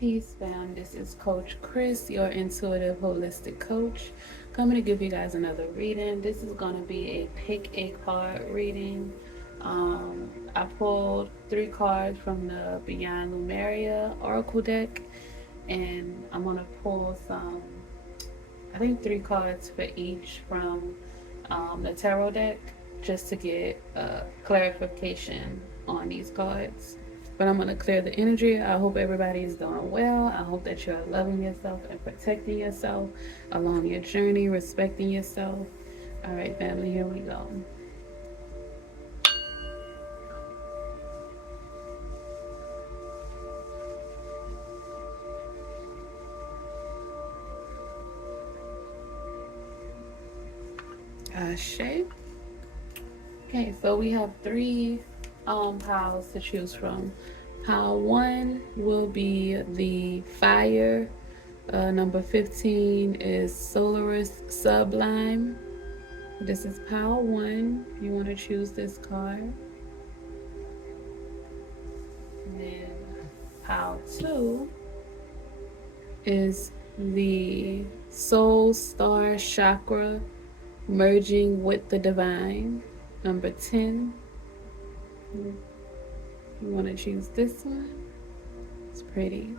Peace, fam. This is Coach Chris, your intuitive holistic coach, coming to give you guys another reading. This is going to be a pick a card reading. I pulled 3 cards from the Beyond Lumeria Oracle deck, and I'm going to pull I think 3 cards for each from the tarot deck just to get clarification on these cards. But I'm going to clear the energy. I hope everybody is doing well. I hope that you're loving yourself and protecting yourself along your journey, respecting yourself. All right, family, here we go. Ashe. Okay, so we have 3 piles to choose from. Pile 1 will be the fire. Number 15 is Solaris Sublime. This is pile 1. If you want to choose this card. And then pile 2 is the Soul Star Chakra Merging with the Divine. Number 10. You want to choose this one. It's pretty.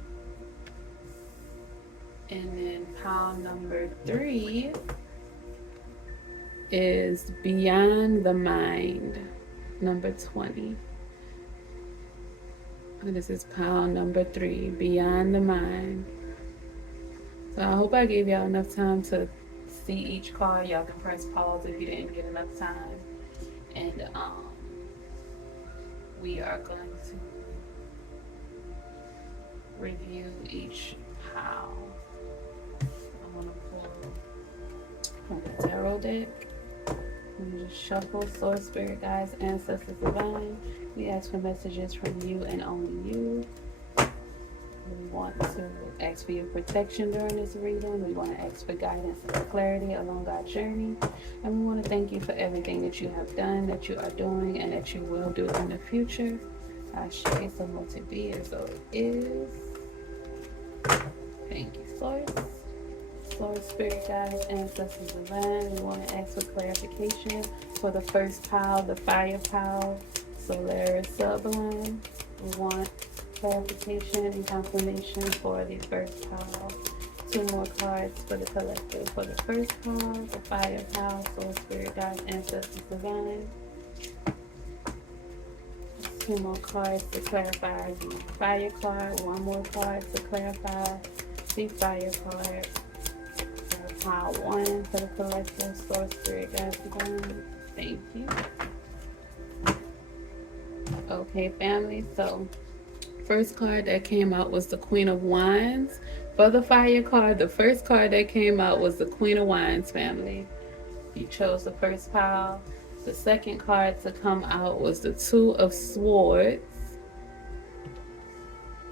And then pile number 3 is Beyond the Mind. Number 20. And this is pile number 3, Beyond the Mind. So I hope I gave y'all enough time to see each card. Y'all can press pause if you didn't get enough time. And we are going to review each pile. I'm going to pull from the tarot deck. And just shuffle. Source, Spirit, Guides, Ancestors, Divine. We ask for messages from you and only you. We want to ask for your protection during this reading. We want to ask for guidance and clarity along our journey. And we want to thank you for everything that you have done, that you are doing, and that you will do in the future. Ashe, so much to be as though it is. Thank you, Source. Source, Spirit, Guides, Ancestors, Divine. We want to ask for clarification for the first pile, the fire pile, Solaris Sublime. We want clarification and confirmation for the first pile. 2 more cards for the collective. For the first pile, the fire pile, Soul, Spirit, Guides, Ancestors, Divine. 2 more cards to clarify the fire card. 1 more card to clarify the fire card. Pile 1 for the collective, Soul, Spirit, Guides, Divine. Thank you. Okay, family, so first card that came out was the Queen of Wands. For the fire card, the first card that came out was the Queen of Wands, family. You chose the first pile. The second card to come out was the 2 of Swords.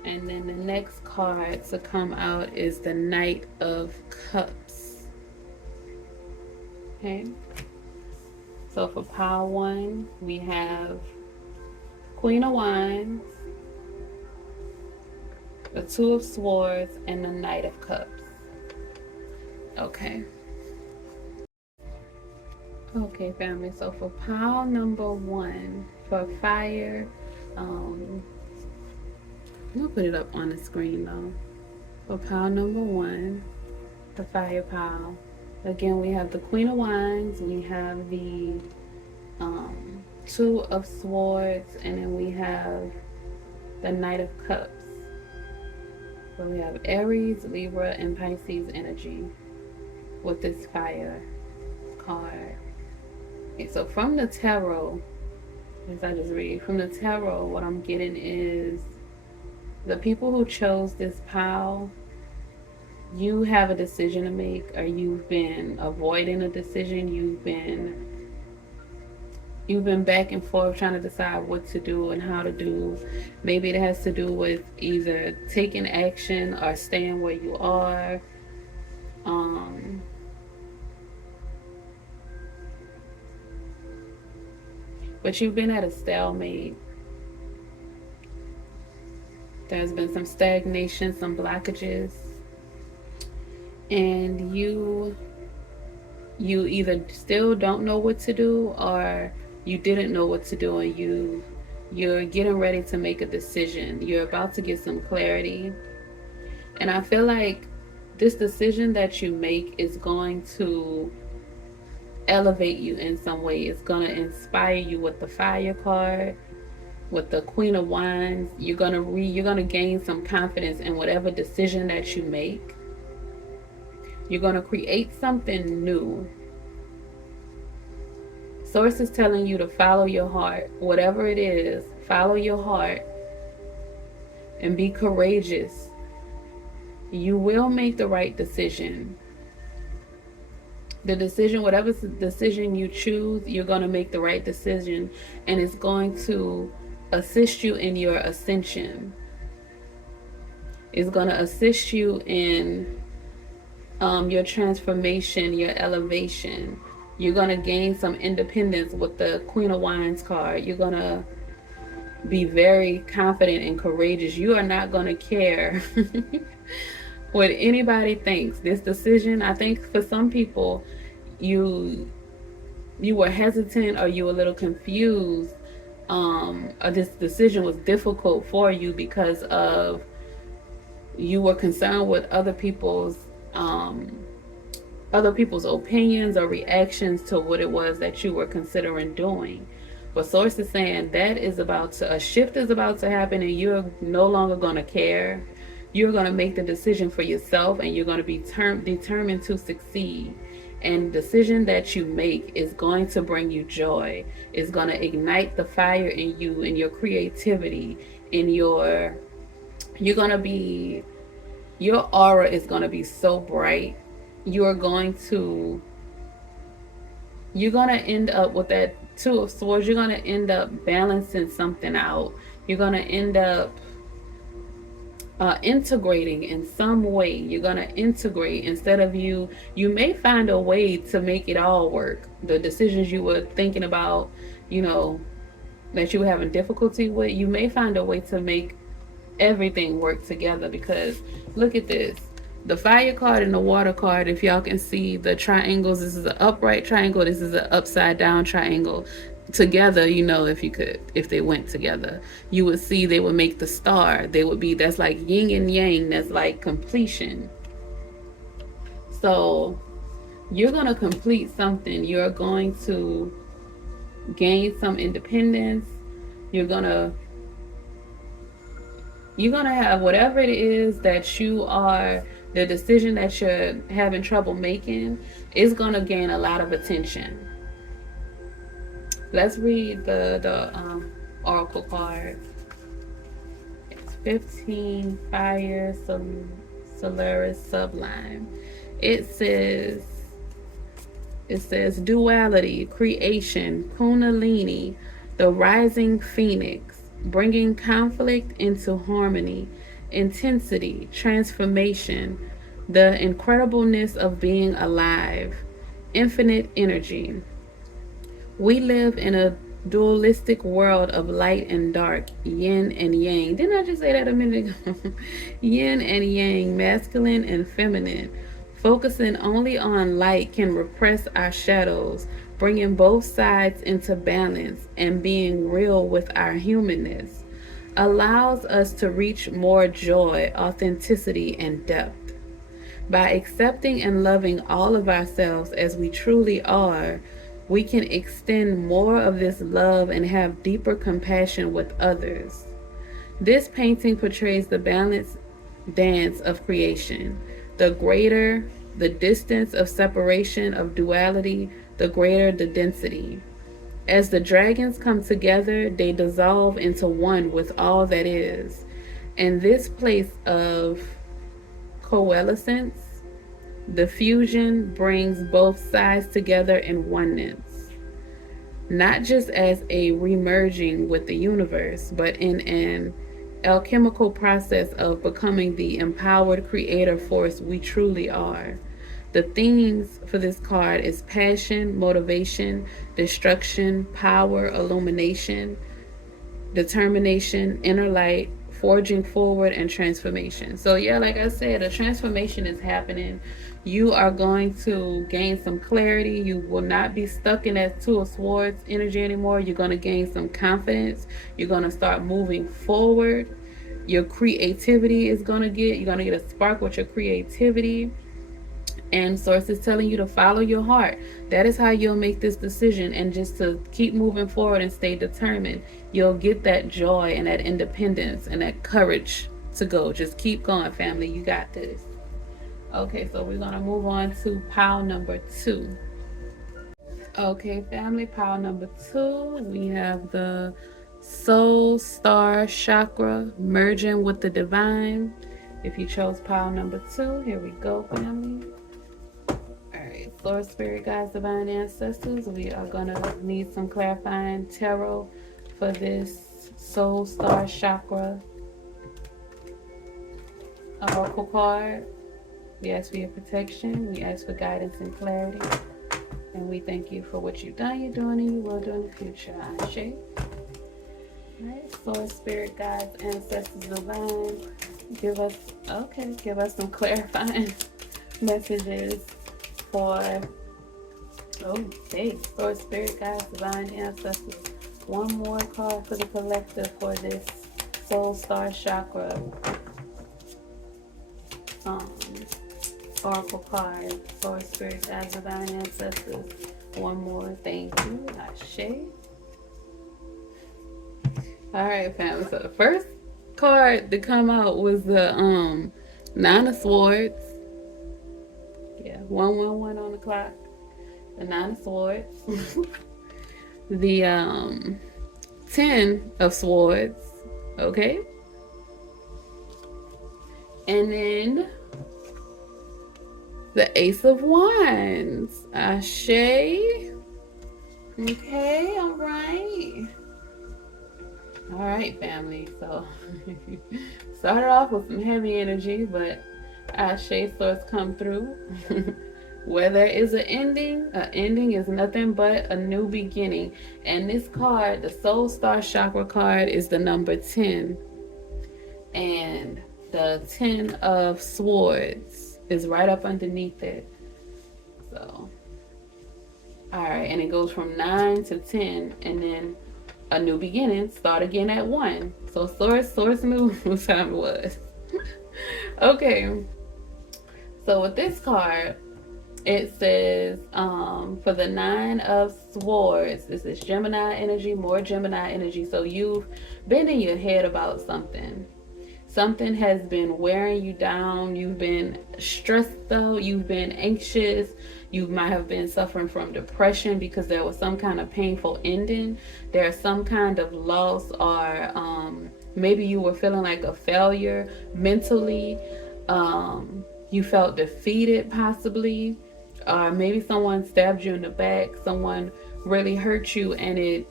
And then the next card to come out is the Knight of Cups. Okay. So for pile 1, we have Queen of Wands, the 2 of Swords, and the Knight of Cups. Okay. Okay, family. So for pile number 1, for fire, I'm gonna put it up on the screen though. For pile number 1, the fire pile. Again, we have the Queen of Wands, we have the 2 of Swords, and then we have the Knight of Cups. So we have Aries, Libra, and Pisces energy with this fire card. Okay, so from the tarot, as I just read, from the tarot, what I'm getting is the people who chose this pile, you have a decision to make, or you've been avoiding a decision. You've been back and forth trying to decide what to do and how to do. Maybe it has to do with either taking action or staying where you are. But you've been at a stalemate. There's been some stagnation, some blockages, and you either still don't know what to do, or you didn't know what to do, and you're getting ready to make a decision. You're about to get some clarity. And I feel like this decision that you make is going to elevate you in some way. It's going to inspire you with the fire card, with the Queen of Wands. You're going to gain some confidence in whatever decision that you make. You're going to create something new. Source is telling you to follow your heart. Whatever it is, follow your heart and be courageous. You will make the right decision. The decision, whatever decision you choose, you're going to make the right decision, and it's going to assist you in your ascension. It's going to assist you in your transformation, your elevation. You're going to gain some independence with the Queen of Wands card. You're going to be very confident and courageous. You are not going to care what anybody thinks. This decision, I think for some people, you were hesitant, or you were a little confused, or this decision was difficult for you because of you were concerned with other people's opinions or reactions to what it was that you were considering doing. But Source is saying that a shift is about to happen, and you're no longer going to care. You're going to make the decision for yourself, and you're going to be determined to succeed. And the decision that you make is going to bring you joy. It's going to ignite the fire in you, in your creativity, your aura is going to be so bright. You're going to end up with that Two of Swords. You're going to end up balancing something out. You're going to end up integrating in some way. You're going to integrate instead of you may find a way to make it all work. The decisions you were thinking about, that you were having difficulty with, you may find a way to make everything work together. Because look at this. The fire card and the water card, if y'all can see the triangles, this is an upright triangle, this is an upside down triangle. Together, if they went together, you would see they would make the star. That's like yin and yang, that's like completion. So you're going to complete something. You're going to gain some independence. You're going to have whatever it is that you are, the decision that you're having trouble making is going to gain a lot of attention. Let's read the oracle card. It's 15 fire, Solaris sublime. It says duality, creation, kundalini, the rising phoenix, bringing conflict into harmony, intensity, transformation, the incredibleness of being alive, infinite energy. We live in a dualistic world of light and dark, yin and yang. Didn't I just say that a minute ago? Yin and yang, masculine and feminine. Focusing only on light can repress our shadows, bringing both sides into balance, and being real with our humanness allows us to reach more joy, authenticity, and depth. By accepting and loving all of ourselves as we truly are, we can extend more of this love and have deeper compassion with others. This painting portrays the balanced dance of creation. The greater the distance of separation of duality, the greater the density. As the dragons come together, they dissolve into one with all that is. And this place of coalescence, the fusion, brings both sides together in oneness. Not just as a remerging with the universe, but in an alchemical process of becoming the empowered creator force we truly are. The themes for this card is passion, motivation, destruction, power, illumination, determination, inner light, forging forward and transformation. So yeah, like I said, a transformation is happening. You are going to gain some clarity. You will not be stuck in that Two of Swords energy anymore. You're going to gain some confidence. You're going to start moving forward. Your creativity is going to get, you're going to get a spark with your creativity. And source is telling you to follow your heart. That is how you'll make this decision, and just to keep moving forward and stay determined. You'll get that joy and that independence and that courage to go. Just keep going, family. You got this. Okay, so we're going to move on to pile number 2. Okay, family, pile number 2, we have the soul star chakra merging with the divine. If you chose pile number 2, here we go, family. Alright, Source, Spirit, Guides, Divine Ancestors, we are going to need some clarifying tarot for this soul star chakra oracle card. We ask for your protection. We ask for guidance and clarity. And we thank you for what you've done, you're doing, and you will do in the future. Ashe. Alright, Source, Spirit, Guides, Ancestors, Divine. Give us some clarifying messages for, Source, Spirit, Guides, Divine Ancestors. One more card for the collective for this Soul Star Chakra oracle card. Source, Spirit, Guides, Divine Ancestors. One more. Thank you. Ashe. Alright, family. So the first card to come out was the Nine of Swords. Yeah, 111 on the clock. The Nine of Swords. The 10 of Swords. Okay. And then the Ace of Wands. Ashe. Okay, all right. All right, family. So started off with some heavy energy, but Ashe Source come through. Where there is an ending is nothing but a new beginning. And this card, the Soul Star Chakra card, is the number 10. And the 10 of Swords is right up underneath it. So, alright, and it goes from 9 to 10, and then a new beginning, start again at 1. So Source knew what time it was. Okay, so with this card, it says for the 9 of Swords, this is Gemini energy, more Gemini energy. So you've been in your head about something. Something has been wearing you down. You've been stressed out. You've been anxious. You might have been suffering from depression because there was some kind of painful ending. There's some kind of loss, or maybe you were feeling like a failure mentally. You felt defeated possibly. Maybe someone stabbed you in the back. Someone really hurt you, and it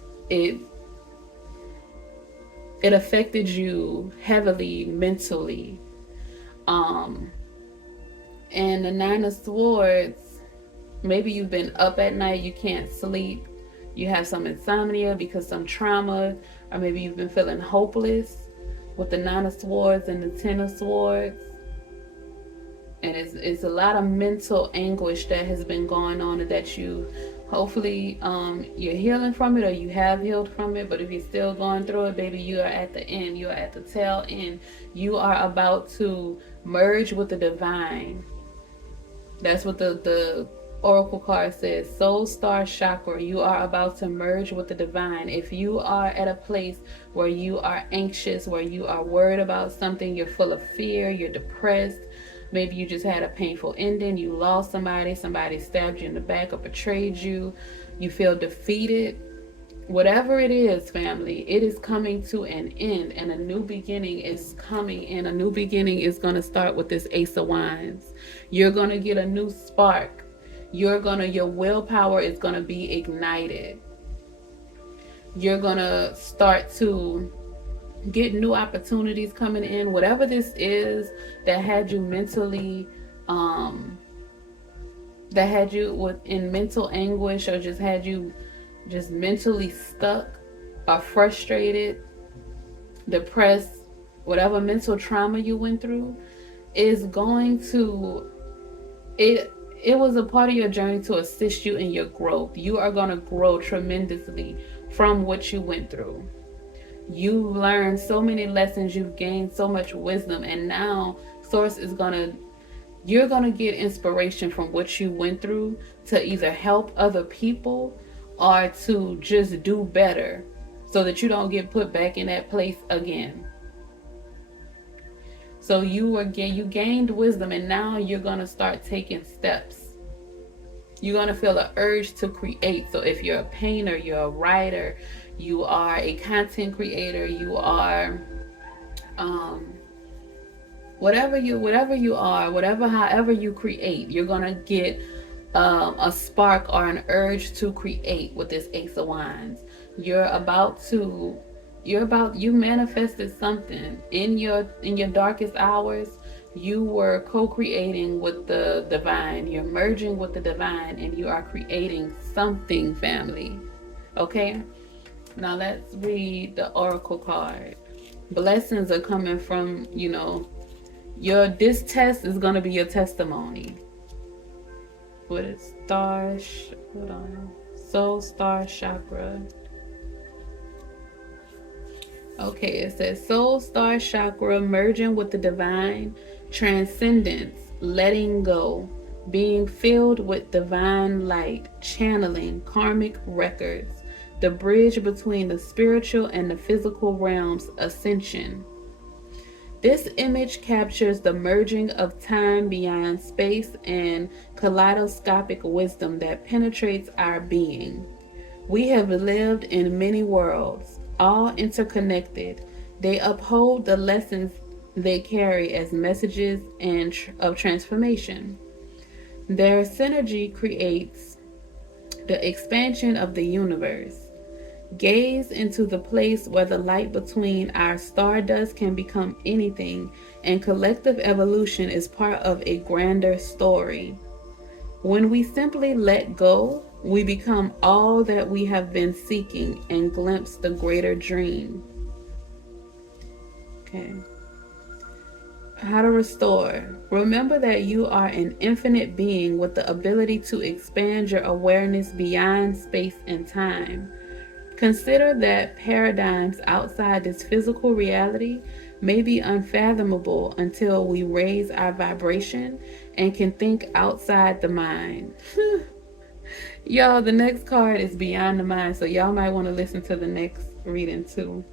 affected you heavily mentally. And the 9 of Swords, maybe you've been up at night, you can't sleep, you have some insomnia because some trauma, or maybe you've been feeling hopeless with the 9 of Swords and the 10 of Swords. And it's a lot of mental anguish that has been going on, and that you hopefully you're healing from it, or you have healed from it. But if you're still going through it, baby, you are at the end. You are at the tail end. You are about to merge with the divine. That's what the oracle card says. Soul Star Chakra, you are about to merge with the divine. If you are at a place where you are anxious, where you are worried about something, you're full of fear, you're depressed, maybe you just had a painful ending, you lost somebody stabbed you in the back or betrayed you, you feel defeated, whatever it is, family, it is coming to an end, and a new beginning is coming, and a new beginning is going to start with this Ace of Wands. You're going to get a new spark. Your willpower is going to be ignited. You're going to start to get new opportunities coming in. Whatever this is that had you mentally that had you in mental anguish, or just had you mentally stuck or frustrated, depressed, whatever mental trauma you went through is going to it was a part of your journey to assist you in your growth. You are going to grow tremendously from what you went through. You've learned so many lessons, you've gained so much wisdom, and now source is going to you're going to get inspiration from what you went through to either help other people or to just do better so that you don't get put back in that place again. So you gained wisdom, and now you're going to start taking steps. You're going to feel an urge to create. So if you're a painter, you're a writer, you are a content creator, you are whatever you are, however you create, you're going to get a spark or an urge to create with this Ace of Wands. You manifested something in your darkest hours. You were co-creating with the divine. You're merging with the divine, and you are creating something, family. Okay? Now let's read the oracle card. Blessings are coming from, this test is going to be your testimony. What is hold on. Soul star chakra. Okay, it says soul star chakra, merging with the divine, transcendence, letting go, being filled with divine light, channeling karmic records, the bridge between the spiritual and the physical realms, ascension. This image captures the merging of time beyond space and kaleidoscopic wisdom that penetrates our being. We have lived in many worlds, all interconnected. They uphold the lessons they carry as messages of transformation. Their synergy creates the expansion of the universe. Gaze into the place where the light between our stardust can become anything, and collective evolution is part of a grander story. When we simply let go, we become all that we have been seeking and glimpse the greater dream. Okay. How to restore. Remember that you are an infinite being with the ability to expand your awareness beyond space and time. Consider that paradigms outside this physical reality may be unfathomable until we raise our vibration and can think outside the mind. Y'all, the next card is beyond the mind, so y'all might want to listen to the next reading too.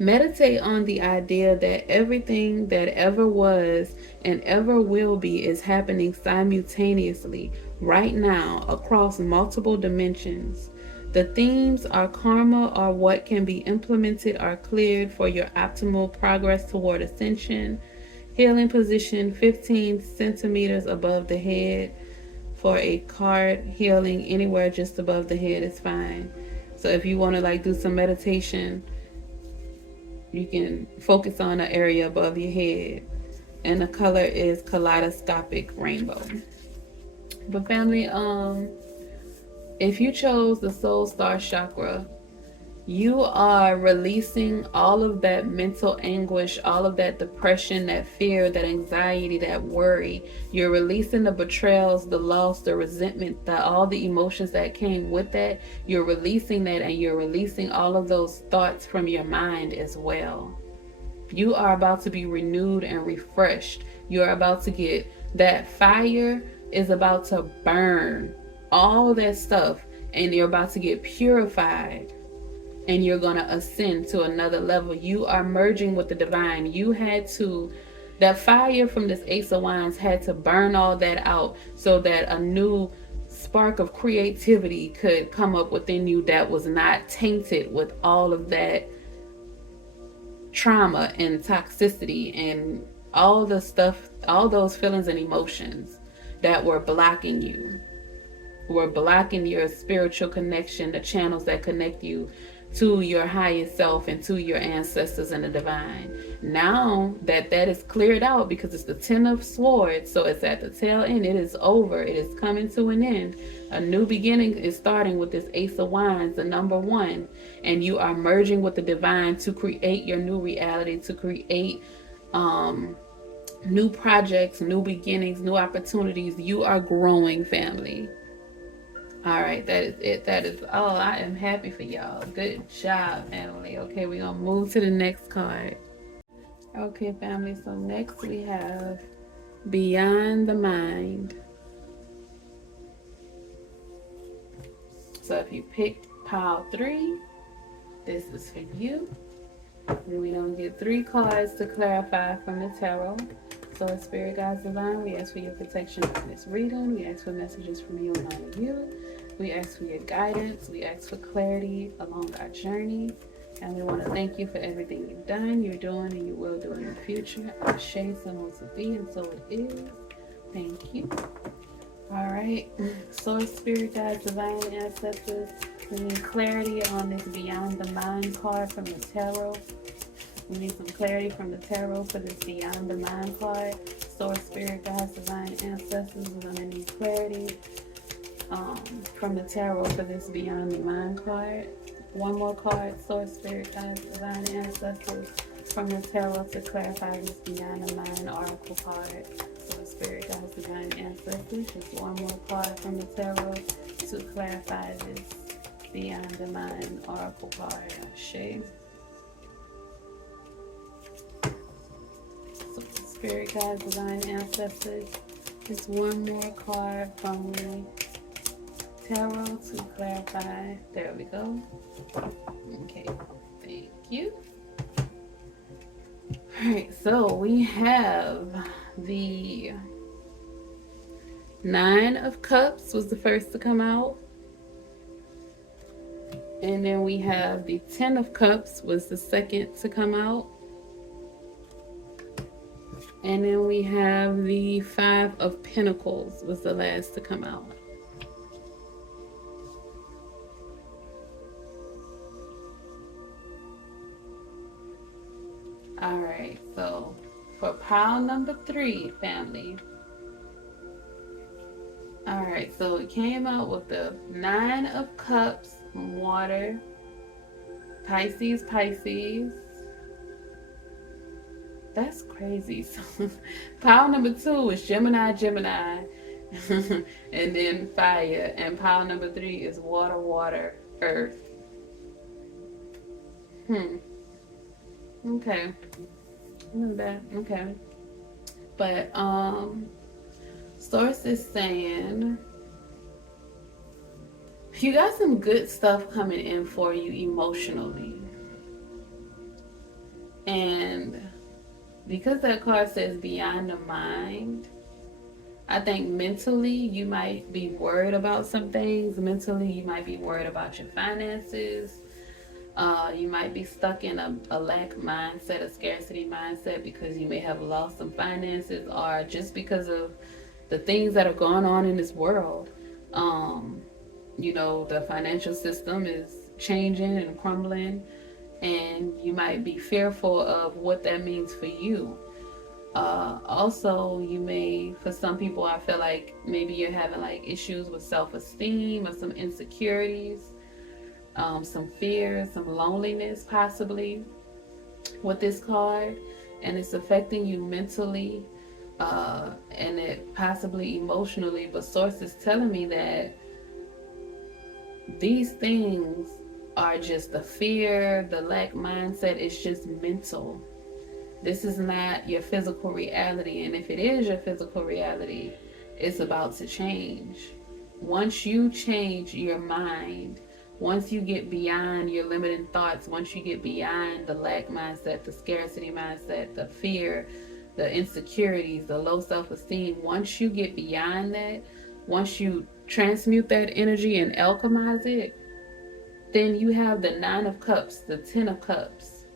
Meditate on the idea that everything that ever was and ever will be is happening simultaneously right now across multiple dimensions. The themes are karma, or what can be implemented or cleared for your optimal progress toward ascension. Healing position 15 centimeters above the head. For a card healing, anywhere just above the head is fine. So if you want to do some meditation, you can focus on an area above your head. And the color is kaleidoscopic rainbow. But family, if you chose the soul star chakra, you are releasing all of that mental anguish, all of that depression, that fear, that anxiety, that worry. You're releasing the betrayals, the loss, the resentment, all the emotions that came with that. You're releasing that, and you're releasing all of those thoughts from your mind as well. You are about to be renewed and refreshed. You're about to get that fire is about to burn all that stuff, and you're about to get purified, and you're going to ascend to another level. You are merging with the divine. That fire from this Ace of Wands had to burn all that out so that a new spark of creativity could come up within you that was not tainted with all of that trauma and toxicity and all the stuff, all those feelings and emotions that were blocking you. Were blocking your spiritual connection, the channels that connect you to your highest self and to your ancestors and the divine. Now that that is cleared out, because it's the 10 of swords, so it's at the tail end, it is over, it is coming to an end. A new beginning is starting with this ace of wands, the number one, and you are merging with the divine to create your new reality, to create new projects, new beginnings, new opportunities. You are growing, family. All right, that is it. That is all. I am happy for y'all. Good job, family. Okay, we're gonna move to the next card. Okay, family, so next we have Beyond the Mind. So if you picked pile 3, this is for you. And we don't get 3 cards to clarify from the tarot. So Spirit Guides Divine, we ask for your protection in this reading. We ask for messages from you and only you. We ask for your guidance. We ask for clarity along our journey. And we want to thank you for everything you've done, you're doing, and you will do in the future. Ashe, so to be, and so it is. Thank you. All right. Source, Spirit Guides, Divine Ancestors, we need clarity on this Beyond the Mind card from the tarot. We need some clarity from the tarot for this Beyond the Mind card. Source, Spirit Guides, Divine Ancestors, we're going to need clarity from the tarot for this Beyond the Mind card. One more card, Source, Spirit Guides, Divine Ancestors, from the tarot to clarify this Beyond the Mind oracle card. Source, Spirit Guides, Divine Ancestors, just one more card from the tarot to clarify this Beyond the Mind oracle card. Ashe. Spirit Guides, Divine Ancestors, just one more card from the tarot to clarify. There we go. Okay, thank you. Alright, so we have the 9 of Cups was the first to come out. And then we have the 10 of Cups was the second to come out. And then we have the 5 of Pentacles was the last to come out. All right, so for pile number 3, family. All right, so it came out with the 9 of Cups, water, Pisces, Pisces. That's crazy. So pile number 2 is Gemini, Gemini, and then fire. And pile number 3 is water, water, earth. Okay. Not bad. Okay. But source is saying you got some good stuff coming in for you emotionally. And because that card says beyond the mind, I think mentally you might be worried about some things. Mentally you might be worried about your finances. You might be stuck in a lack mindset, a scarcity mindset, because you may have lost some finances, or just because of the things that are going on in this world. You know, the financial system is changing and crumbling, and you might be fearful of what that means for you. Also, you may, for some people, I feel like maybe you're having like issues with self-esteem or some insecurities, some fear, some loneliness possibly with this card, and it's affecting you mentally and it possibly emotionally. But source is telling me that these things are just the fear, the lack mindset. It's just mental. This is not your physical reality, and if it is your physical reality, it's about to change. Once you change your mind, once you get beyond your limiting thoughts, once you get beyond the lack mindset, the scarcity mindset, the fear, the insecurities, the low self-esteem, once you get beyond that, once you transmute that energy and alchemize it, then you have the 9 of Cups, the 10 of Cups.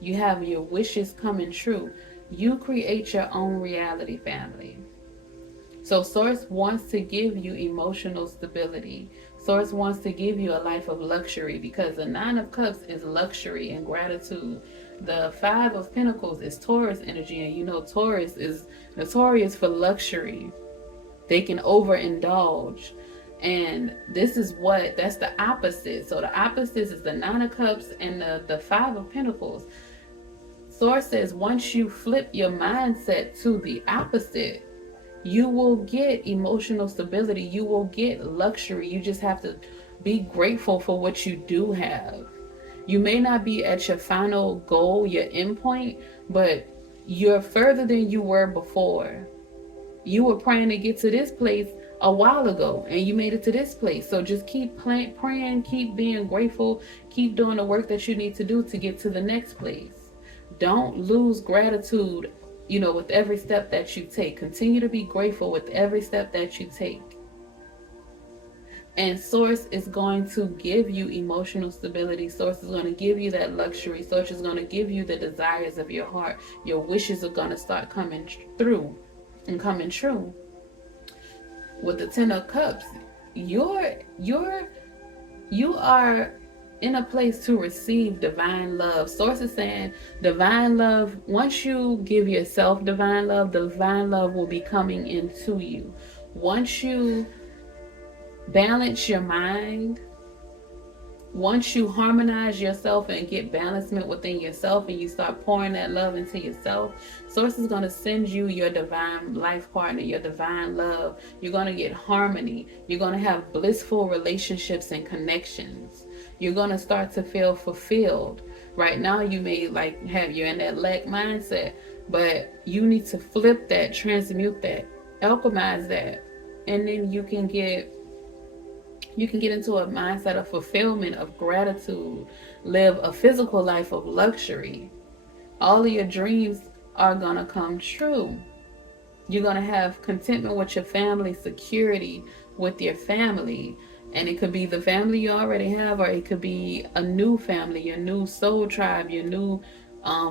You have your wishes coming true. You create your own reality, family. So source wants to give you emotional stability. Source wants to give you a life of luxury because the Nine of Cups is luxury and gratitude. The Five of Pentacles is Taurus energy, and you know Taurus is notorious for luxury. They can overindulge. And this is that's the opposite. So the opposite is the Nine of Cups and the Five of Pentacles. Source says once you flip your mindset to the opposite, you will get emotional stability. You will get luxury. You just have to be grateful for what you do have. You may not be at your final goal, your end point, but you're further than you were before. You were praying to get to this place a while ago and you made it to this place. So just keep praying, keep being grateful, keep doing the work that you need to do to get to the next place. Don't lose gratitude, with every step that you take. Continue to be grateful with every step that you take. And Source is going to give you emotional stability. Source is going to give you that luxury. Source is going to give you the desires of your heart. Your wishes are going to start coming through and coming true. With the Ten of Cups, you are in a place to receive divine love. Source is saying divine love, once you give yourself divine love, divine love will be coming into you. Once you balance your mind, once you harmonize yourself and get balancement within yourself and you start pouring that love into yourself, Source is going to send you your divine life partner, your divine love. You're going to get harmony. You're going to have blissful relationships and connections. You're going to start to feel fulfilled. Right now you may you're in that lack mindset, but you need to flip that, transmute that, alchemize that, and then you can get into a mindset of fulfillment, of gratitude, live a physical life of luxury. All of your dreams are going to come true. You're going to have contentment with your family, security with your family. And it could be the family you already have, or it could be a new family, your new soul tribe, your new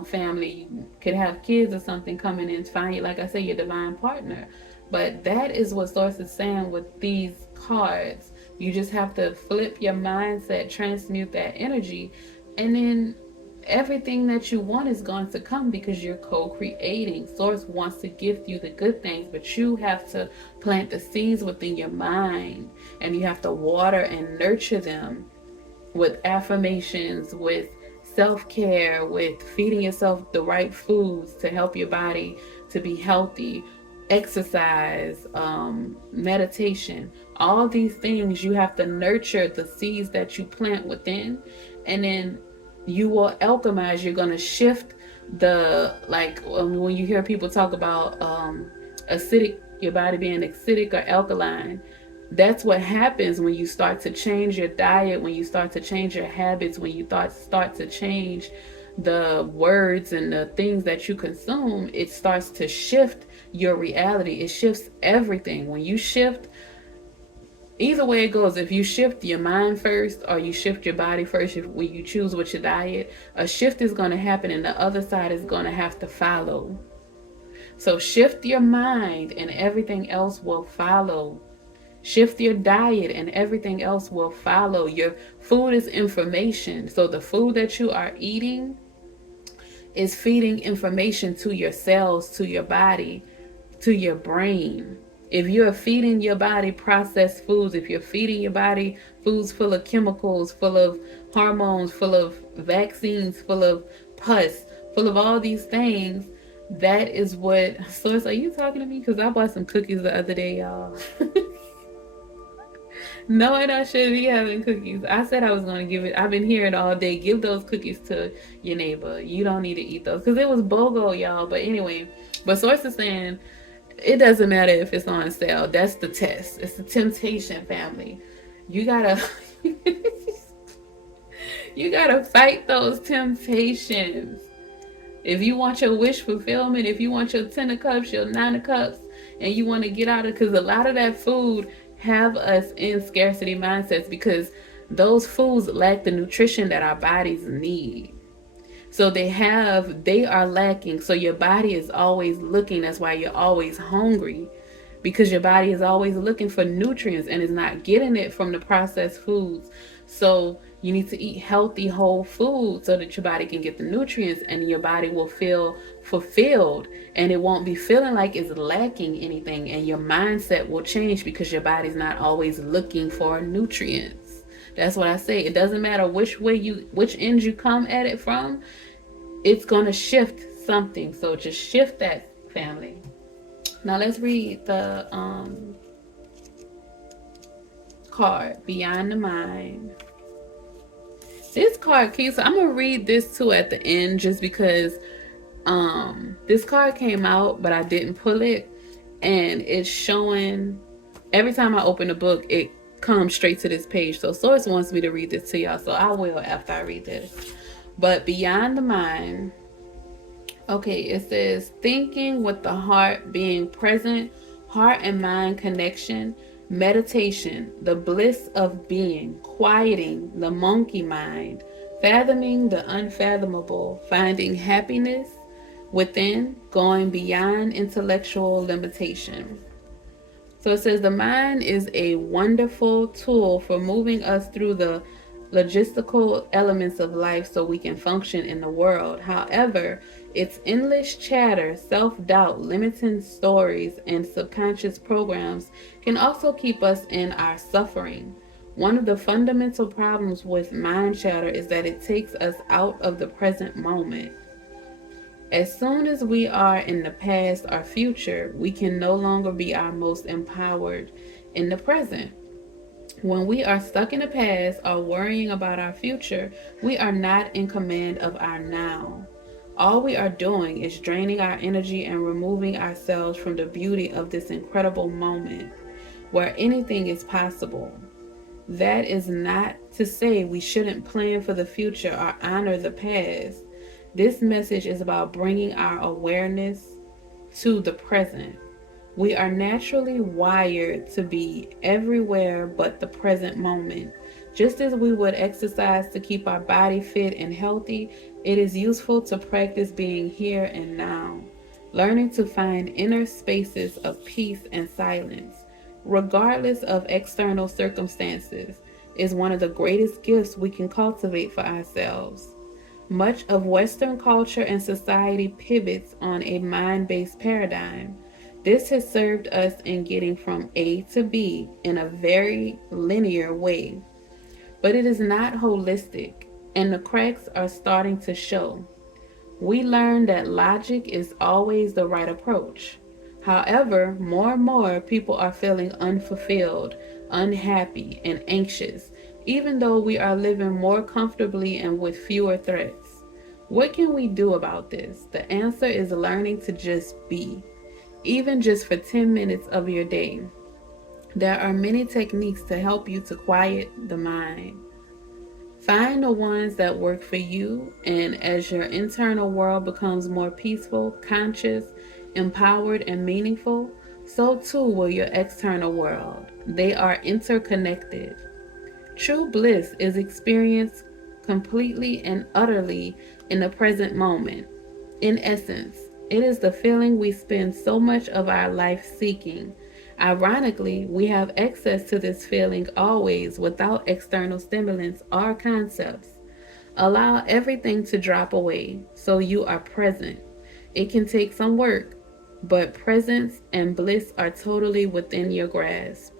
family. You could have kids or something coming in, find you, like I say, your divine partner. But that is what Source is saying with these cards. You just have to flip your mindset, transmute that energy, and then everything that you want is going to come because you're co-creating. Source wants to gift you the good things, but you have to plant the seeds within your mind, and you have to water and nurture them with affirmations, with self-care, with feeding yourself the right foods to help your body to be healthy, exercise, meditation. All these things, you have to nurture the seeds that you plant within, and then you will alchemize. You're going to shift when you hear people talk about acidic, your body being acidic or alkaline, that's what happens when you start to change your diet, when you start to change your habits, when you start to change the words and the things that you consume. It starts to shift your reality. It shifts everything. When you shift, either way it goes, if you shift your mind first or you shift your body first, when you choose with your diet, a shift is going to happen and the other side is going to have to follow. So shift your mind and everything else will follow. Shift your diet and everything else will follow. Your food is information. So the food that you are eating is feeding information to your cells, to your body, to your brain. If you're feeding your body processed foods, if you're feeding your body foods full of chemicals, full of hormones, full of vaccines, full of pus, full of all these things, that is what... Source, are you talking to me? Because I bought some cookies the other day, y'all. Knowing I should be having cookies. I said I was going to give it. I've been hearing all day, give those cookies to your neighbor. You don't need to eat those. Because it was BOGO, y'all. But anyway, but Source is saying it doesn't matter if it's on sale. That's the test. It's the temptation, family. You gotta you gotta fight those temptations. If you want your wish fulfillment, if you want your 10 of cups, your 9 of cups, and you want to get out of, because a lot of that food have us in scarcity mindsets because those foods lack the nutrition that our bodies need. So they are lacking. So your body is always looking. That's why you're always hungry, because your body is always looking for nutrients and is not getting it from the processed foods. So you need to eat healthy whole food so that your body can get the nutrients and your body will feel fulfilled, and it won't be feeling like it's lacking anything, and your mindset will change because your body's not always looking for nutrients. That's what I say. It doesn't matter which end you come at it from, it's going to shift something. So just shift that, family. Now let's read the card, Beyond the Mind. This card keeps, I'm going to read this too at the end just because this card came out, but I didn't pull it, and it's showing every time I open the book, it comes straight to this page. So Source wants me to read this to y'all, so I will after I read this. But Beyond the Mind, okay, it says thinking with the heart, being present, heart and mind connection, meditation, the bliss of being, quieting the monkey mind, fathoming the unfathomable, finding happiness within, going beyond intellectual limitation. So it says the mind is a wonderful tool for moving us through the logistical elements of life so we can function in the world. However, its endless chatter, self-doubt, limiting stories, and subconscious programs can also keep us in our suffering. One of the fundamental problems with mind chatter is that it takes us out of the present moment. As soon as we are in the past or future, we can no longer be our most empowered in the present. When we are stuck in the past or worrying about our future, we are not in command of our now. All we are doing is draining our energy and removing ourselves from the beauty of this incredible moment where anything is possible. That is not to say we shouldn't plan for the future or honor the past. This message is about bringing our awareness to the present. We are naturally wired to be everywhere but the present moment. Just as we would exercise to keep our body fit and healthy, it is useful to practice being here and now, learning to find inner spaces of peace and silence, regardless of external circumstances, is one of the greatest gifts we can cultivate for ourselves. Much of Western culture and society pivots on a mind-based paradigm. This has served us in getting from A to B in a very linear way, but it is not holistic, and the cracks are starting to show. We learned that logic is always the right approach. However, more and more people are feeling unfulfilled, unhappy, and anxious, even though we are living more comfortably and with fewer threats. What can we do about this? The answer is learning to just be, even just for 10 minutes of your day. There are many techniques to help you to quiet the mind. Find the ones that work for you, and as your internal world becomes more peaceful, conscious, empowered, and meaningful, so too will your external world. They are interconnected. True bliss is experienced completely and utterly in the present moment. In essence, it is the feeling we spend so much of our life seeking. Ironically, we have access to this feeling always without external stimulants or concepts. Allow everything to drop away so you are present. It can take some work, but presence and bliss are totally within your grasp.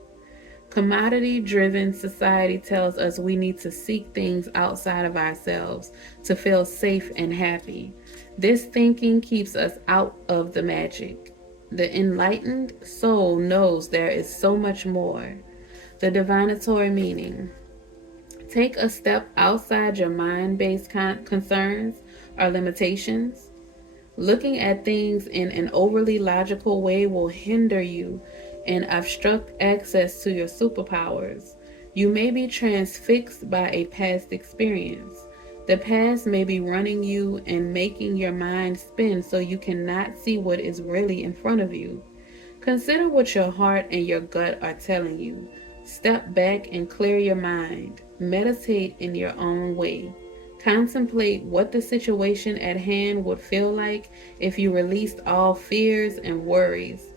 Commodity-driven society tells us we need to seek things outside of ourselves to feel safe and happy. This thinking keeps us out of the magic. The enlightened soul knows there is so much more. The divinatory meaning. Take a step outside your mind-based concerns or limitations. Looking at things in an overly logical way will hinder you and obstruct access to your superpowers. You may be transfixed by a past experience. The past may be running you and making your mind spin so you cannot see what is really in front of you. Consider what your heart and your gut are telling you. Step back and clear your mind. Meditate in your own way. Contemplate what the situation at hand would feel like if you released all fears and worries.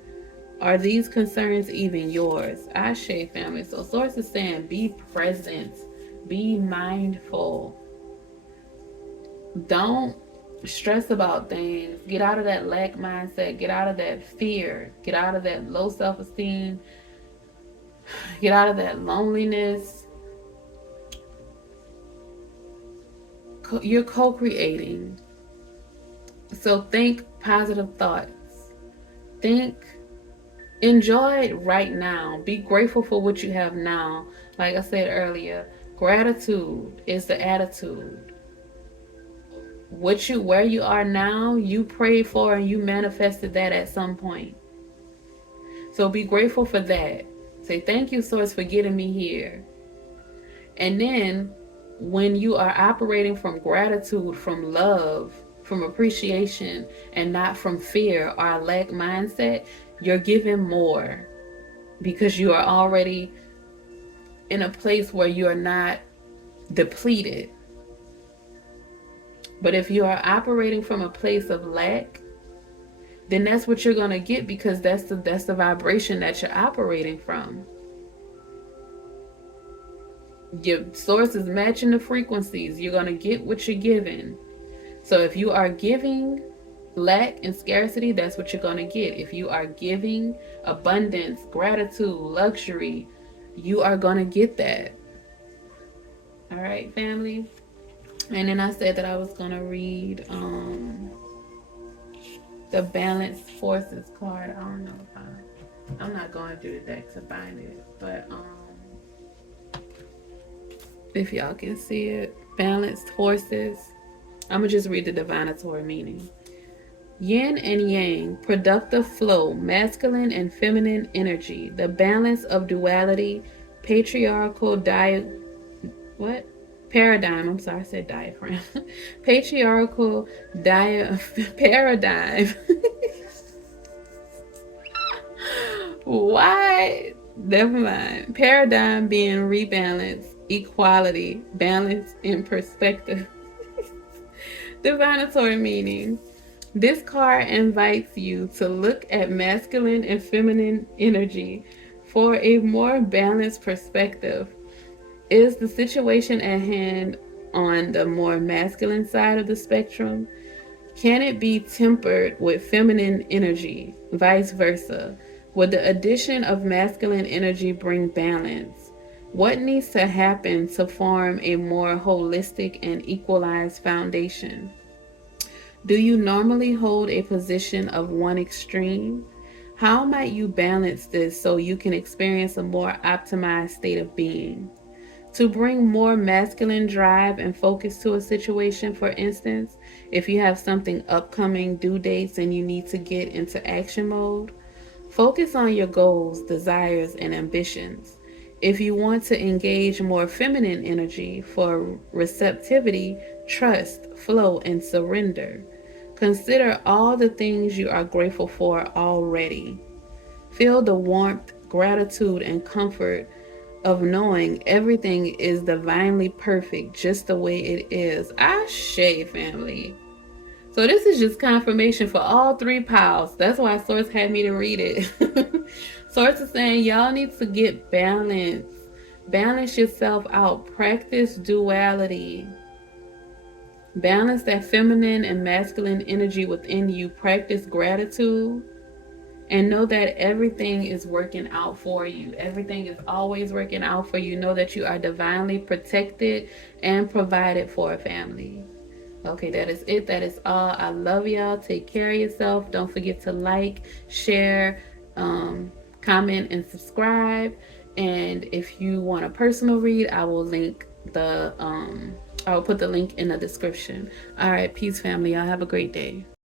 Are these concerns even yours? Ashe, family. So Source is saying be present, be mindful. Don't stress about things. Get out of that lack mindset. Get out of that fear. Get out of that low self-esteem. Get out of that loneliness. You're co-creating. So think positive thoughts. Think, enjoy it right now. Be grateful for what you have now. Like I said earlier, gratitude is the attitude. Where you are now, you prayed for and you manifested that at some point. So be grateful for that. Say thank you, Source, for getting me here. And then when you are operating from gratitude, from love, from appreciation, and not from fear or lack mindset, you're giving more because you are already in a place where you are not depleted. But if you are operating from a place of lack, then that's what you're going to get because that's the vibration that you're operating from. Your source is matching the frequencies. You're going to get what you're giving. So if you are giving lack and scarcity, that's what you're going to get. If you are giving abundance, gratitude, luxury, you are going to get that. All right, family. And then I said that I was going to read the Balanced Forces card. I don't know if I'm not going through the deck to find it, but if y'all can see it, Balanced Forces. I'm gonna just read the divinatory meaning. Yin and yang, productive flow, masculine and feminine energy, the balance of duality, patriarchal paradigm. I'm sorry, I said diaphragm. Patriarchal paradigm. Why? Never mind. Paradigm being rebalanced, equality, balance, and perspective. Divinatory meaning. This card invites you to look at masculine and feminine energy for a more balanced perspective. Is the situation at hand on the more masculine side of the spectrum? Can it be tempered with feminine energy? Vice versa. Would the addition of masculine energy bring balance? What needs to happen to form a more holistic and equalized foundation? Do you normally hold a position of one extreme? How might you balance this so you can experience a more optimized state of being? To bring more masculine drive and focus to a situation, for instance, if you have something upcoming, due dates, and you need to get into action mode, focus on your goals, desires, and ambitions. If you want to engage more feminine energy for receptivity, trust, flow, and surrender, consider all the things you are grateful for already. Feel the warmth, gratitude, and comfort of knowing everything is divinely perfect just the way it is. Ashe, family. So this is just confirmation for all three piles. That's why Source had me to read it. Source is saying y'all need to get balance. Balance yourself out. Practice duality. Balance that feminine and masculine energy within you. Practice gratitude. And know that everything is working out for you. Everything is always working out for you. Know that you are divinely protected and provided for, a family. Okay, that is it. That is all. I love y'all. Take care of yourself. Don't forget to like, share, comment, and subscribe. And if you want a personal read, I will put the link in the description. All right, peace, family. Y'all have a great day.